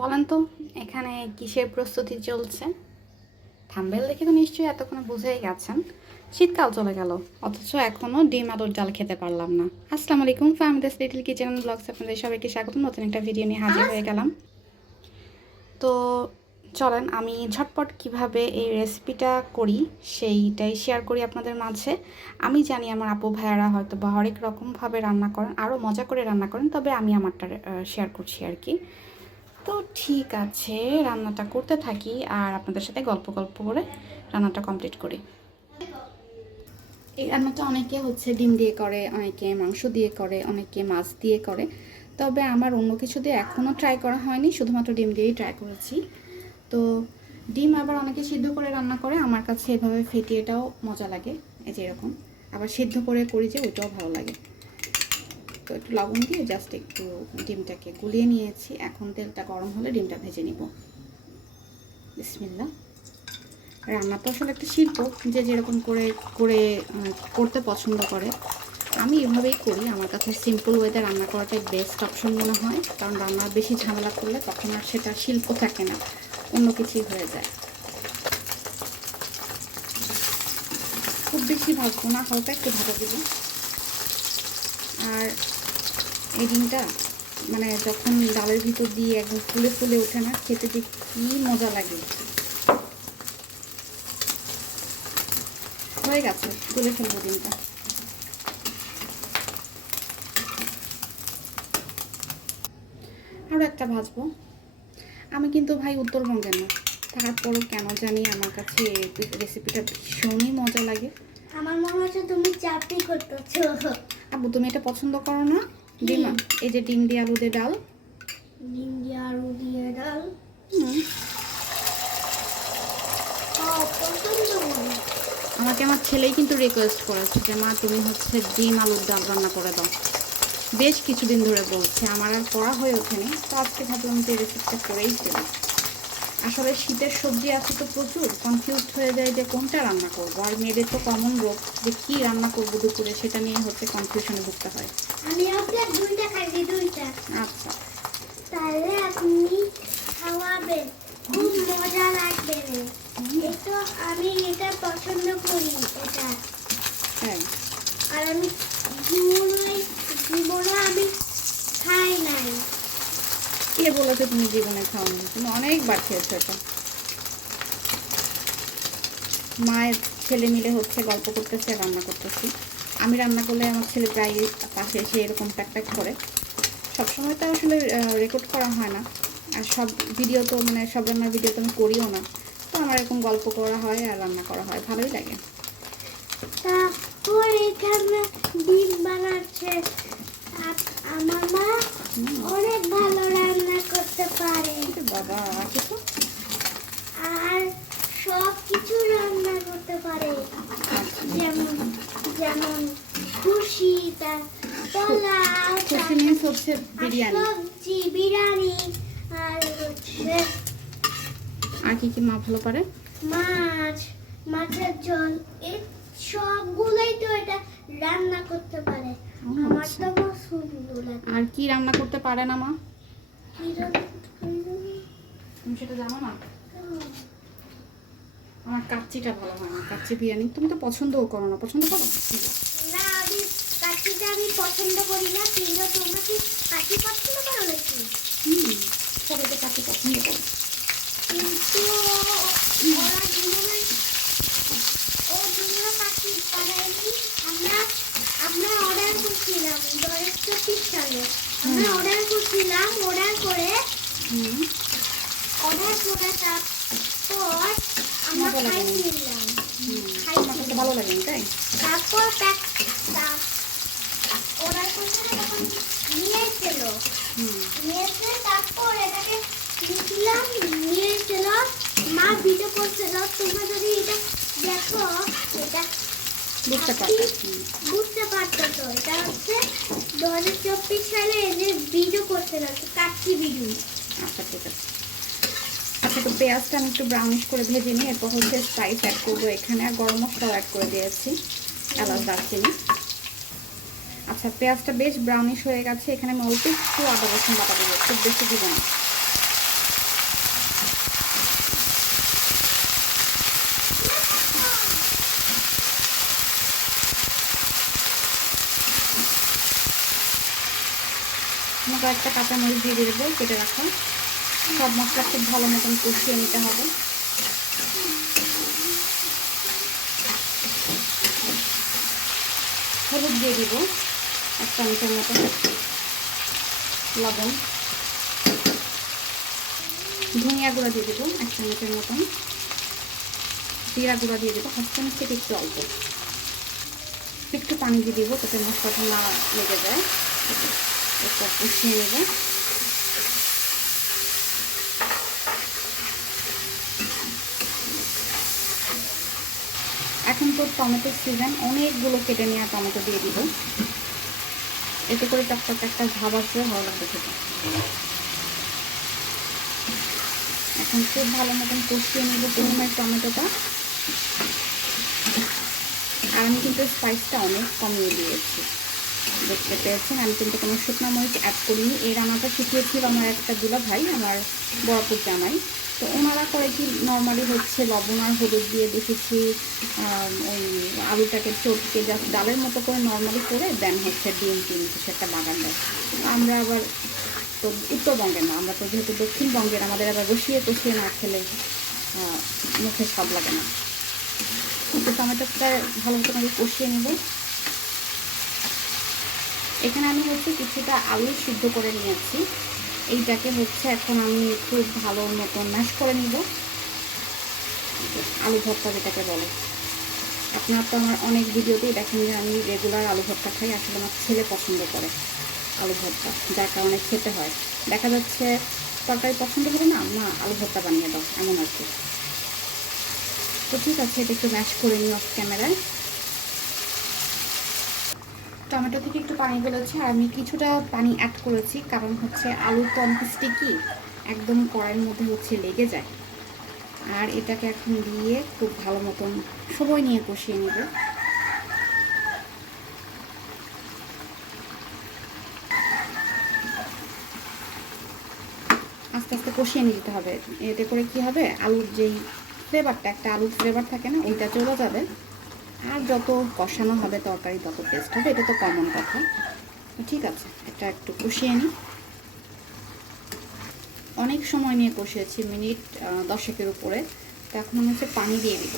বলেন তো এখানে কিসের প্রস্তুতি চলছে? থাম্বনেল দেখে তো নিশ্চয়ই এতক্ষণে বুঝেই গেছেন। শীতকাল চলে গেল, অথচ এখনও ডিম আলুর ডাল খেতে পারলাম না। আসসালামু আলাইকুম, Fahmida's little kitchen and vlogs আপনাদের সবাইকে স্বাগত। নতুন একটা ভিডিও নিয়ে হাজির হয়ে গেলাম। তো চলেন আমি ঝটপট কিভাবে এই রেসিপিটা করি সেইটাই শেয়ার করি আপনাদের মাঝে। আমি জানি আমার আপু ভাইয়ারা হয়তো বা হরেক রকমভাবে রান্না করেন, আরও মজা করে রান্না করেন, তবে আমি আমারটা শেয়ার করছি আর কি। তো ঠিক আছে, রান্নাটা করতে থাকি আর আপনাদের সাথে গল্প গল্প করে রান্নাটা কমপ্লিট করি। এই রান্নাটা অনেকে হচ্ছে ডিম দিয়ে করে, অনেকে মাংস দিয়ে করে, অনেকে মাছ দিয়ে করে, তবে আমার অন্য কিছু দিয়ে এখনও ট্রাই করা হয়নি, শুধুমাত্র ডিম দিয়েই ট্রাই করেছি। তো ডিম আবার অনেকে সিদ্ধ করে রান্না করে, আমার কাছে এভাবে ফেটিয়েটাও মজা লাগে, এই যে এরকম। আবার সিদ্ধ করে করি যে ওইটাও ভালো লাগে। তো একটু লবণ দিয়ে জাস্ট একটু ডিমটাকে গুলিয়ে নিয়েছি। এখন তেলটা গরম হলে ডিমটা ভেজে নিব। বিসমিল্লাহ। রান্না তো আসলে একটা শিল্প, যে যেরকম করে করে করতে পছন্দ করে। আমি এভাবেই করি, আমার কাছে সিম্পল ওয়েতে রান্না করাটাই বেস্ট অপশন মনে হয়, কারণ রান্নার বেশি ঝামেলা করলে তখন আর সেটা শিল্প থাকে না, অন্য কিছুই হয়ে যায়। খুব বেশি ভাজবো না, হালকা একটু ভাজা দেব। আর এই ডিমটা মানে যখন ডালের ভিতর দিয়ে একদম ফুলে ফুলে ওঠে না, খেতে যে কী মজা লাগে। হয়ে গেছে, তুলে ফেলবো ডিমটা। আরও একটা ভাজবো। আমি কিন্তু ভাই উত্তরবঙ্গের না, তারপরও কেন জানি আমার কাছে রেসিপিটা ভীষণই মজা লাগে। আমার মনে হচ্ছে তুমি চাপি করতেছো। আবু, তুমি এটা পছন্দ করো না? ডিম, এই যে ডিম দিয়ে আলু দিয়ে ডাল। ডিম দিয়ে আলু দিয়ে ডাল পছন্দ করি। আমাকে আমার ছেলেই কিন্তু রিকোয়েস্ট করেছে যে মা তুমি হচ্ছে ডিম আলুর ডাল রান্না করে দাও, বেশ কিছুদিন ধরে বলছে, আমার আর করা হয়ে ওঠেনি। তো আজকে ভাবলাম যে রেসিপিটা করেই ফেলি। আসলে শীতের সবজি আছে তো প্রচুর, কনফিউজড হয়ে যায় যে কোনটা রান্না করব। আর মেয়েদের তো কমন রোগ যে কী রান্না করবো দুপুরে, সেটা নিয়ে হচ্ছে কনফিউশনে ভুগতে হয়। আমি আপনার দুইটা খাইছি, দুইটা। আচ্ছা, তাহলে আপনি খাওয়াবেন, খুব মজা লাগবে। এটা আমি এটা পছন্দ করি এটা। হ্যাঁ। আর আমি জীবনে আমি খাই নাই। কে বলেছে তুমি জীবনে খাওনি? তুমি অনেকবার খেয়েছো এটা। মায়ের ছেলে মিলে হচ্ছে গল্প করতেছে, রান্না করতেছি। আমি রান্না করলে আমার ছেলে প্রায় পাশে এসে এরকম প্যাক প্যাক করে। সবসময় তো আসলে রেকর্ড করা হয় না, আর সব ভিডিও তো মানে সব রান্নার ভিডিও তো আমি করিও না। তো আমার এরকম গল্প করা হয় আর রান্না করা হয়, ভালোই লাগে। তারপর এখানে ডিম বানাচ্ছে। আমার মা অনেক ভালো রান্না করতে পারে বাবা, কিছু আর সব কিছু রান্না করতে পারে, যেমন যেমন খুশি, পোলাও, খুশি মিন্স হচ্ছে বিরিয়ানি, সবজি, বিরিয়ানি, আর হচ্ছে আর কি কি মা ভালো পারে? মাছ, মাছের ঝোল, এই সবগুলোই তো এটা রান্না করতে পারে। আমার তো পছন্দ লাগে। আর কি রান্না করতে পারে না মা? কি রান্না তুমি সেটা জানো না? আমার কাচ্চিটা ভালো হয় না, কাচ্চি বিরিয়ানি। তুমি তো পছন্দও করো না, পছন্দ করো না? আমি কাঠিটা আমি পছন্দ করি না, কিন্তু তোমরা কি কাঠি পছন্দ করো নাকি? সবাই তো কাচ্চি পছন্দ করে, কিন্তু ওরা জীবনে কাঠি বানায়নি। আমরা অর্ডার করছিলাম 2024 সালে। আমরা অর্ডার করছিলাম, অর্ডার করে তারপর আমরা খাইছিলাম। ভালো লাগে তাই। তারপর অর্ডার করছিল তখন নিয়েছিল, তারপর এটাকে নিয়েছিলাম, নিয়েছিল। মা ভিডিও করছিল, তোমরা যদি এটা দেখো এটা বুঝতে পারতো। তো এটা হচ্ছে 2024 সালে এদের ভিডিও করছিল, কাচ্চি ভিডিও। আচ্ছা ঠিক আছে। আচ্ছা, তো পেঁয়াজটা আমি একটু ব্রাউনিশ করে ভেজে নিই, এরপর হচ্ছে স্পাইস অ্যাড করবো এখানে, আর গরম মশলাও অ্যাড করে দিয়েছি, এলাচ, দারচিনি। আচ্ছা, পেঁয়াজটা বেশ ব্রাউনিশ হয়ে গেছে, এখানে আমি অল্প একটু আদা রসুন বাটা দেবো, খুব বেশি দিব না। কয়েকটা কাঁচামরিচ দিয়ে দেবো কেটে রাখা। সব মশলা খুব ভালো মতন কষিয়ে নিতে হবে। হলুদ দিয়ে দিব 1 চামচের মতো, লবণ, ধনিয়া গুঁড়া দিয়ে দেবো 1 চামচের মতন, জিরা গুঁড়া দিয়ে দেবো 1/2 চামচ থেকে একটু অল্প, একটু পানি দিয়ে দেবো যাতে মশলাটা না লেগে যায়। একটু কষিয়ে নেব। এখন তো টমেটোর সিজন, অনেকগুলো কেটে নেওয়া টমেটো দিয়ে দিব। এতে করে টকটক একটা ভাব আসবে, ভালো লাগবে খেতে। এখন খুব ভালো মতন কষিয়ে নেব প্রথমে টমেটোটা। আর আমি কিন্তু স্পাইসটা অনেক কমিয়ে দিয়েছি, দেখতে পেয়েছেন। আমি কিন্তু কোনো শুকনো মরিচ অ্যাড করিনি। এই রান্নাটা শিখিয়েছিল আমার একটা দুলা ভাই, আমার বড়পুর জামাই। তো ওনারা করে কি নর্মালি হচ্ছে লবণ আর হলুদ দিয়ে দেখেছি ওই আলুটাকে চটকে জাস্ট ডালের মতো করে নর্মালি করে দেন হচ্ছে ডিম কিছু একটা বাগান দেয়। আমরা আবার তো উত্তরবঙ্গের না, আমরা তো যেহেতু দক্ষিণবঙ্গের, আমাদের আবার বসিয়ে কষিয়ে না খেলে মুখে স্বাদ লাগে না। তো টমেটোটা ভালো মতো করে কষিয়ে নেব। এখানে আমি হচ্ছে কিছুটা আলু সিদ্ধ করে নিয়েছি। এইটাকে হচ্ছে এখন আমি খুব ভালো মতো ম্যাশ করে নিব। আলু ভর্তা যেটাকে বলে, আপনারা তো আমার অনেক ভিডিওতেই দেখেন যে আমি রেগুলার আলু ভর্তা খাই। আসলে আমার ছেলে পছন্দ করে আলু ভর্তা, যার কারণে খেতে হয়। দেখা যাচ্ছে তরকারি পছন্দ করে না, মা আলু ভর্তা বানিয়ে দাও, এমন আর কি। তো ঠিক আছে, এটা একটু ম্যাশ করে নিই অফ ক্যামেরায়। টমেটো থেকে একটু পানি বলেছে, আর আমি কিছুটা পানি অ্যাড করেছি, কারণ হচ্ছে আলু তো অনেক স্টিকি, একদম কড়াইয়ের মধ্যে হচ্ছে লেগে যায়। আর এটাকে এখন দিয়ে খুব ভালো মতন সময় নিয়ে কষিয়ে নেব। আস্তে আস্তে কষিয়ে নিতে হবে। এতে করে কি হবে, আলুর যেই ফ্লেভারটা, একটা আলুর ফ্লেভার থাকে না, ওইটা চলে যাবে। আর যত কষানো হবে তরকারি তত টেস্ট হবে, এটা তো কমন কথা। ঠিক আছে, এটা একটু কষিয়ে নিই। অনেক সময় নিয়ে কষিয়েছি, মিনিট 10-এর উপরে। তো এখন আমি হচ্ছে পানি দিয়ে দিব।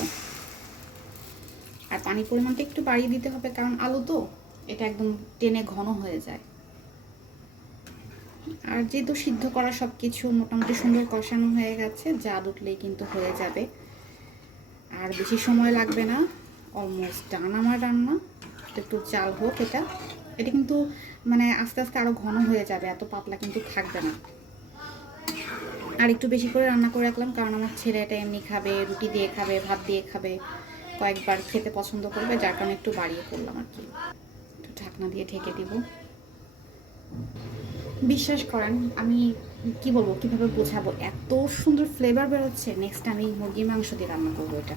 আর পানির পরিমাণটা একটু বাড়িয়ে দিতে হবে, কারণ আলু তো এটা একদম টেনে ঘন হয়ে যায়। আর যেহেতু সিদ্ধ করা সব কিছু মোটামুটি সুন্দর কষানো হয়ে গেছে, জাল উঠলেই কিন্তু হয়ে যাবে। আর বেশি সময় লাগবে না, অলমোস্ট ডান আমার রান্না। একটু চাল হোক, এটা কিন্তু মানে আস্তে আস্তে আরও ঘন হয়ে যাবে, এত পাতলা কিন্তু থাকবে না। আর একটু বেশি করে রান্না করে রাখলাম, কারণ আমার ছেলে এটা এমনি খাবে, রুটি দিয়ে খাবে, ভাত দিয়ে খাবে, কয়েকবার খেতে পছন্দ করবে, যার কারণে একটু বাড়িয়ে করলাম আর কি। একটু ঢাকনা দিয়ে ঢেকে দিব। বিশ্বাস করেন, আমি কি বলবো, কীভাবে বোঝাবো, এত সুন্দর ফ্লেভার বেরোচ্ছে। নেক্সট আমি মুরগির মাংস দিয়ে রান্না করবো এটা,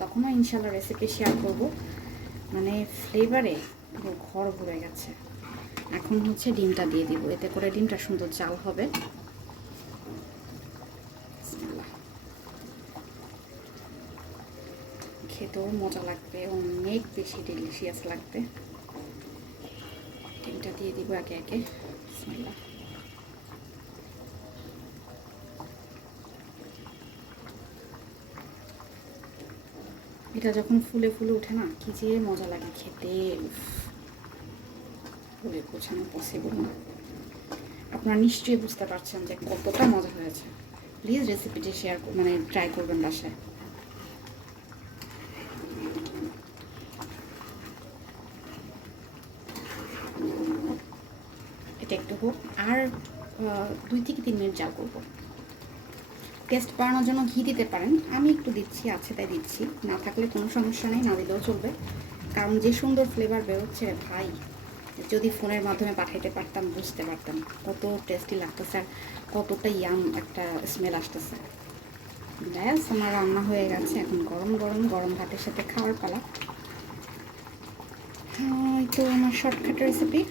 তখনও ইনশাল্লাহ রেসিপি শেয়ার করবো। মানে ফ্লেভারে পুরো ঘর ভরে গেছে। এখন হচ্ছে ডিমটা দিয়ে দিব, এতে করে ডিমটা সুন্দর জাল হবে। খেতেও মজা লাগবে, অনেক বেশি ডেলিশিয়াস লাগবে। ডিমটা দিয়ে দিব একে একে। বিসমিল্লাহ। এটা যখন ফুলে ফুলে ওঠে না, কি যে মজা লাগে খেতে, বলে বোঝানো পসিবল না। আপনারা নিশ্চয়ই বুঝতে পারছেন যে কতটা মজা হয়েছে। প্লিজ রেসিপিটি শেয়ার মানে ট্রাই করবেন বাসায়। এটা একটু হোক, আর 2 থেকে 3 মিনিট জাল করবো। টেস্ট বাড়ানোর জন্য ঘি দিতে পারেন, আমি একটু দিচ্ছি, আছে তাই দিচ্ছি, না থাকলে কোনো সমস্যা নেই, না দিলেও চলবে। কারণ যে সুন্দর ফ্লেভার বেরোচ্ছে ভাই, যদি ফোনের মাধ্যমে পাঠাইতে পারতাম বুঝতে পারতাম কত টেস্টি লাগতেছে, আর কতটা ইয়াম একটা স্মেল আসতেছে। ব্যাস, আমার রান্না হয়ে গেছে। এখন গরম গরম গরম ভাতের সাথে খাওয়ার পালা। হ্যাঁ, তো আমার শর্টকাট রেসিপি।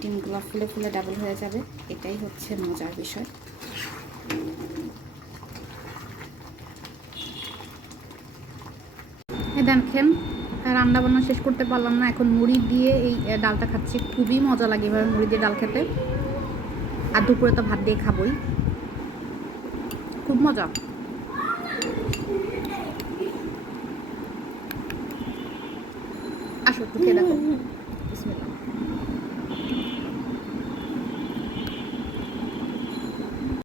ডিমগুলো ফুলে ফুলে ডাবল হয়ে যাবে, এটাই হচ্ছে মজার বিষয়। দেখেন রান্না বান্না শেষ করতে পারলাম না, এখন মুড়ি দিয়ে এই ডালটা খাচ্ছি। খুবই মজা লাগে এভাবে মুড়ি দিয়ে ডাল খেতে। আর দুপুরে তো ভাত দিয়ে খাবোই, খুব মজা। আসো একটু খেয়ে দেখো। বিসমিল্লাহ।